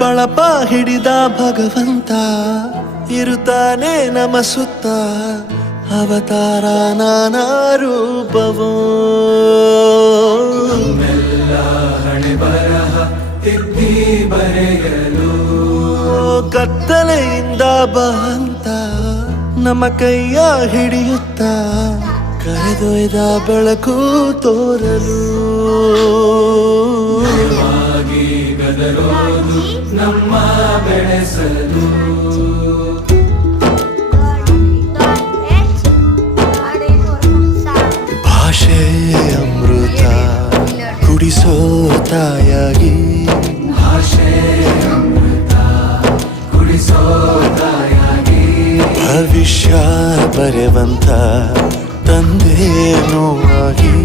ಬಳಪ ಹಿಡಿದ ಭಗವಂತ ಇರುತ್ತಾನೆ ನಮ ಸುತ್ತ, ಅವತಾರ ನಾನಾ ರೂಪವೋ. ಹಣೆ ಬರಹ ತಿದ್ದಿ ಬರೆಯಲು ಕತ್ತಲೆಯಿಂದ ಬಂತ ನಮ್ಮ ಕೈಯ ಹಿಡಿಯುತ್ತ, ಕರೆದೊಯ್ದ ಬೆಳಕು ತೋರಲು. ಗದರೋದು ನಮ್ಮ ಬೆಳೆಸಲು. ಭಾಷೆ ಅಮೃತ ಕುಡಿಸೋ ತಾಯಾಗಿ, ಭಾಷೆ ಅಮೃತ ಕುಡಿಸೋ ತಾಯಾಗಿ, ಭವಿಷ್ಯ ಬರೆವಂತ ತಂದೆ ನೋವಾಗಿ.